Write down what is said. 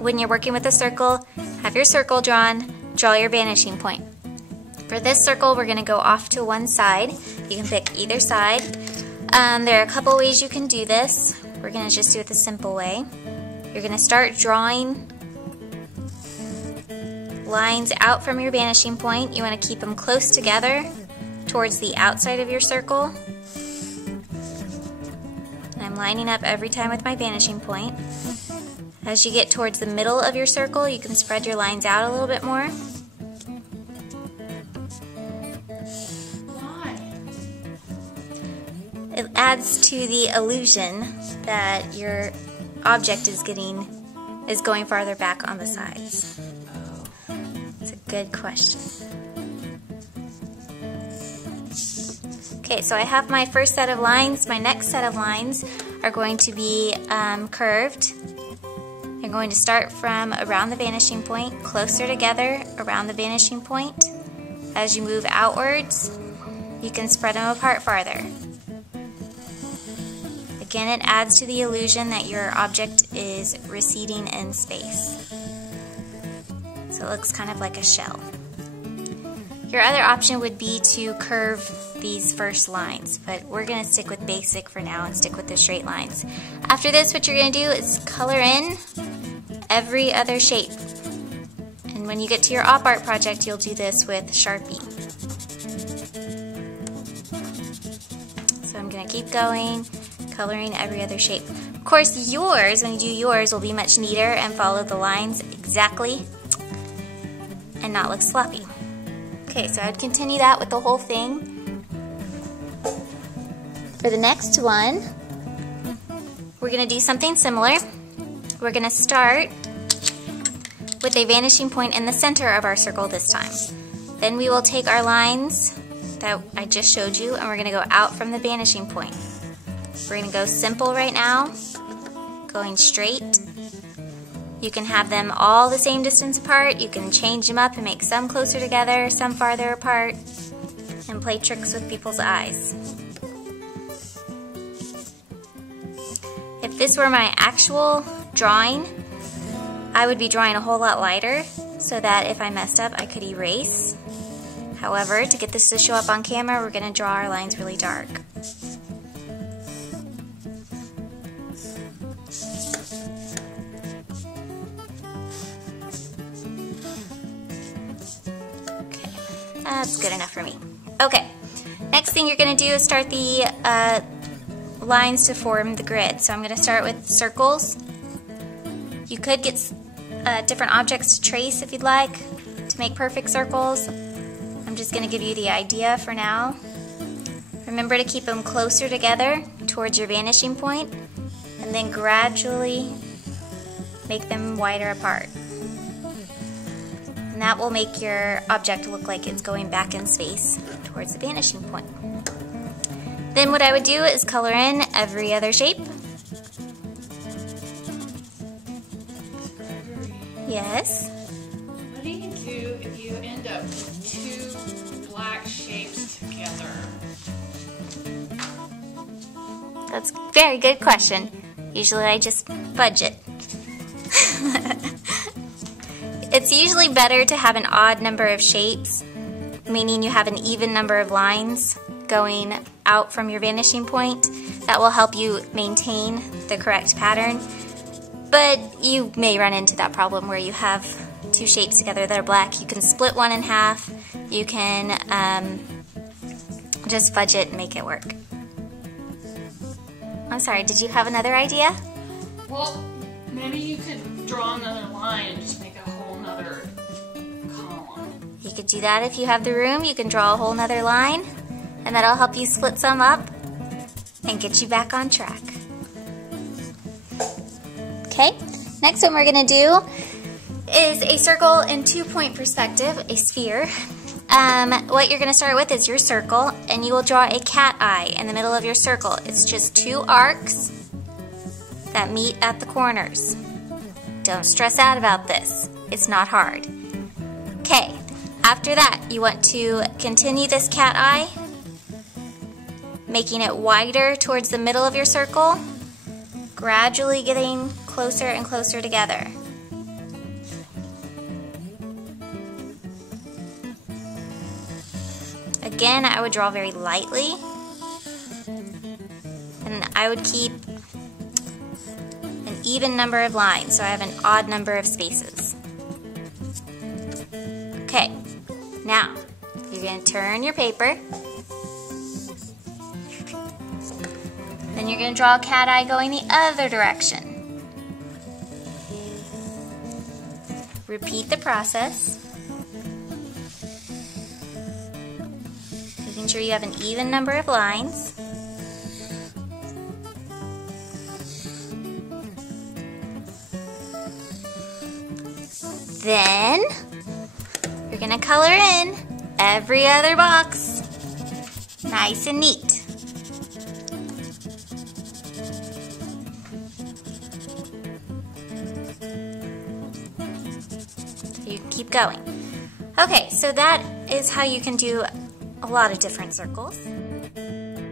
when you're working with a circle, have your circle drawn, draw your vanishing point. For this circle, we're going to go off to one side. You can pick either side. There are a couple ways you can do this. We're going to just do it the simple way. You're going to start drawing lines out from your vanishing point. You want to keep them close together towards the outside of your circle. And I'm lining up every time with my vanishing point. As you get towards the middle of your circle, you can spread your lines out a little bit more. It adds to the illusion that your object is going farther back on the sides. It's a good question. Okay, so I have my first set of lines. My next set of lines are going to be curved. They're going to start from around the vanishing point, closer together around the vanishing point. As you move outwards, you can spread them apart farther. Again, it adds to the illusion that your object is receding in space. So it looks kind of like a shell. Your other option would be to curve these first lines, but we're going to stick with basic for now and stick with the straight lines. After this, what you're going to do is color in every other shape. And when you get to your op art project, you'll do this with Sharpie. So I'm going to keep going, coloring every other shape. Of course, yours, when you do yours, will be much neater and follow the lines exactly and not look sloppy. Okay, so I'd continue that with the whole thing. For the next one, we're going to do something similar. We're going to start with a vanishing point in the center of our circle this time. Then we will take our lines that I just showed you and we're going to go out from the vanishing point. We're going to go simple right now, going straight. You can have them all the same distance apart. You can change them up and make some closer together, some farther apart, and play tricks with people's eyes. If this were my actual drawing, I would be drawing a whole lot lighter so that if I messed up, I could erase. However, to get this to show up on camera, we're going to draw our lines really dark. That's good enough for me. Okay, next thing you're going to do is start the lines to form the grid. So I'm going to start with circles. You could get different objects to trace if you'd like to make perfect circles. I'm just going to give you the idea for now. Remember to keep them closer together towards your vanishing point and then gradually make them wider apart. And that will make your object look like it's going back in space towards the vanishing point. Then what I would do is color in every other shape. Yes? What do you do if you end up with two black shapes together? That's a very good question. Usually I just fudge it. It's usually better to have an odd number of shapes, meaning you have an even number of lines going out from your vanishing point. That will help you maintain the correct pattern. But you may run into that problem where you have two shapes together that are black. You can split one in half. You can just fudge it and make it work. I'm sorry, did you have another idea? Well, maybe you could draw another line and just make a whole nother column. You could do that if you have the room. You can draw a whole nother line, and that'll help you split some up and get you back on track. Okay, next one we're going to do is a circle in 2-point perspective, a sphere. What you're going to start with is your circle, and you will draw a cat eye in the middle of your circle. It's just two arcs that meet at the corners. Don't stress out about this. It's not hard. Okay, after that, you want to continue this cat eye, making it wider towards the middle of your circle, gradually getting closer and closer together. again, I would draw very lightly, and I would keep an even number of lines, so I have an odd number of spaces. Okay, now you're going to turn your paper. Then you're going to draw a cat eye going the other direction. Repeat the process. Making sure you have an even number of lines. Then you're going to color in every other box. Nice and neat. You keep going. Okay, so that is how you can do a lot of different circles.